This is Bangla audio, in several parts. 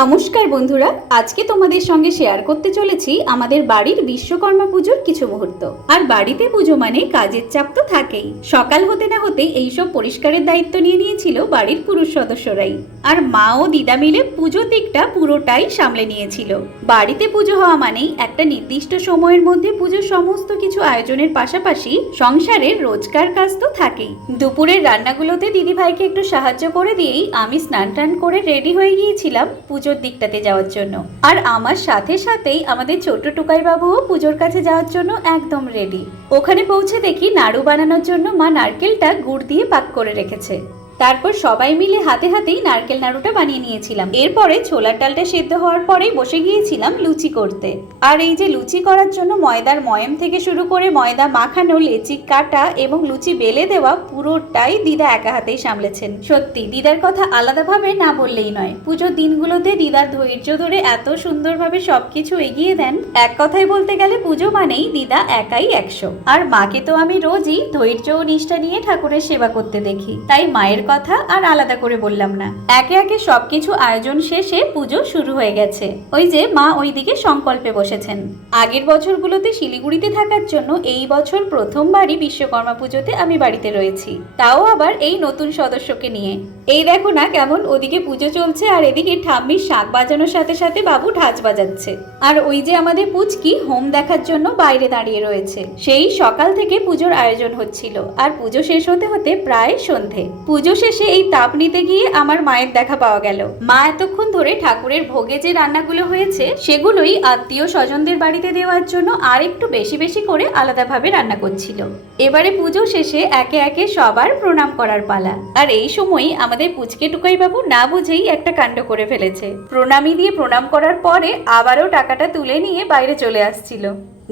নমস্কার বন্ধুরা, আজকে তোমাদের সঙ্গে শেয়ার করতে চলেছি আমাদের বাড়ির বিশ্বকর্মা পুজোর কিছু মুহূর্ত। আর বাড়িতে পুজো মানে কাজের চাপ তো থাকেই। সকাল হতে না হতেই এইসব পরিষ্কারের দায়িত্ব নিয়ে নিয়েছিল বাড়ির পুরুষ সদস্যরাই। আর মা ও দিদা মিলে পুজোর দিকটা পুরোটাই সামলে নিয়েছিল। বাড়িতে পুজো হওয়া মানেই একটা নির্দিষ্ট সময়ের মধ্যে পুজোর সমস্ত কিছু আয়োজনের পাশাপাশি সংসারের রোজকার কাজ তো থাকেই। দুপুরের রান্নাগুলোতে দিদিভাইকে একটু সাহায্য করে দিয়েই আমি স্নান টান করে রেডি হয়ে গিয়েছিলাম পুজোর দিকটাতে যাওয়ার জন্য। আর আমার সাথে সাথেই আমাদের ছোট টুকাই বাবুও পুজোর কাছে যাওয়ার জন্য একদম রেডি। ওখানে পৌঁছে দেখি নাড়ু বানানোর জন্য মা নারকেলটা গুড় দিয়ে পাক করে রেখেছে। তারপর সবাই মিলে হাতে হাতেই নারকেল নাড়ুটা বানিয়ে নিয়েছিলাম। এরপরে ছোলার ডালটা সেদ্ধ হওয়ার পরেই বসে গিয়েছিলাম লুচি করতে। আর এই যে লুচি করার জন্য ময়দার ময়ম থেকে শুরু করে ময়দা মাখানো, লেচি কাটা এবং লুচি বেলে দেওয়া পুরোটাই দিদা একা হাতেই সামলেছেন। সত্যি দিদার কথা আলাদাভাবে না বললেই নয়। পুজোর দিনগুলোতে দিদার ধৈর্য ধরে এত সুন্দরভাবে সবকিছু এগিয়ে দেন। এক কথায় বলতে গেলে পুজো মানেই দিদা একাই 100। আর মাকে তো আমি রোজই ধৈর্য ও নিষ্ঠা নিয়ে ঠাকুরের সেবা করতে দেখি, তাই মায়ের কথা আর আলাদা করে বললাম না। একে একে সবকিছু আয়োজন শেষে পুজো শুরু হয়ে গেছে। ওই যে মা ওইদিকে সংকল্পে বসেছেন। আগের বছরগুলোতে শিলিগুড়িতে থাকার জন্য এই বছর প্রথমবারই বিশ্বকর্মা পুজোতে আমি বাড়িতে রয়েছি, তাও আবার এই নতুন সদস্যকে নিয়ে। এই দেখো না কেমন ওদিকে পুজো চলছে আর এদিকে ঠাম্মির শাঁখ বাজানোর সাথে সাথে বাবু ঢাচ বাজাচ্ছে। আর ওই যে আমাদের পুচকি হোম দেখার জন্য বাইরে দাঁড়িয়ে রয়েছে। সেই সকাল থেকে পুজোর আয়োজন হচ্ছিল আর পুজো শেষ হতে হতে প্রায় সন্ধে। পুজো শেষে এই তাপ নিতে গিয়ে আমার মায়ের দেখা পাওয়া গেল। মা এতক্ষণ ধরে ঠাকুরের ভোগে যে রান্নাগুলো হয়েছে সেগুলোই আত্মীয় স্বজনদের বাড়িতে দেওয়ার জন্য আর একটু বেশি বেশি করে আলাদাভাবে রান্না করছিল। এবারে পুজো শেষে একে একে সবার প্রণাম করার পালা। আর এই সময়ই আমাদের পুচকে টুকাই বাবু না বুঝেই একটা কাণ্ড করে ফেলেছে। প্রণামী দিয়ে প্রণাম করার পরে আবারও টাকাটা তুলে নিয়ে বাইরে চলে আসছিল,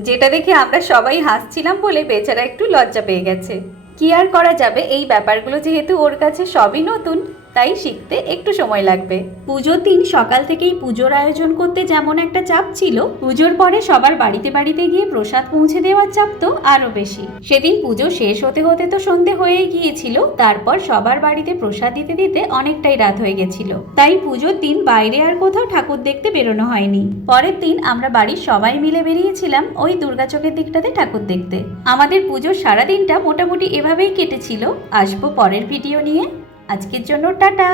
যেটা দেখে আমরা সবাই হাসছিলাম বলে বেচারা একটু লজ্জা পেয়ে গেছে। কি আর করা যাবে, এই ব্যাপারগুলো যেহেতু ওর কাছে সবই নতুন, তাই শিখতে একটু সময় লাগবে। পুজোর দিন সকাল থেকেই পুজোর আয়োজন করতে যেমন একটা চাপ ছিল, পুজোর পরে সবার বাড়িতে বাড়িতে গিয়ে প্রসাদ পৌঁছে দেওয়ার চাপ তো আরো বেশি। সেদিন পুজো শেষ হতে হতে তো সন্ধে হয়েই গিয়েছিল। তারপর সবার বাড়িতে প্রসাদ দিতে দিতে অনেকটাই রাত হয়ে গেছিল, তাই পুজোর দিন বাইরে আর কোথাও ঠাকুর দেখতে বেরোনো হয়নি। পরের দিন আমরা বাড়ির সবাই মিলে বেরিয়েছিলাম ওই দুর্গাচকের দিকটাতে ঠাকুর দেখতে। আমাদের পুজোর সারা দিনটা মোটামুটি এভাবেই কেটেছিল। আসবো পরের ভিডিও নিয়ে। আজকের জন্য টাটা।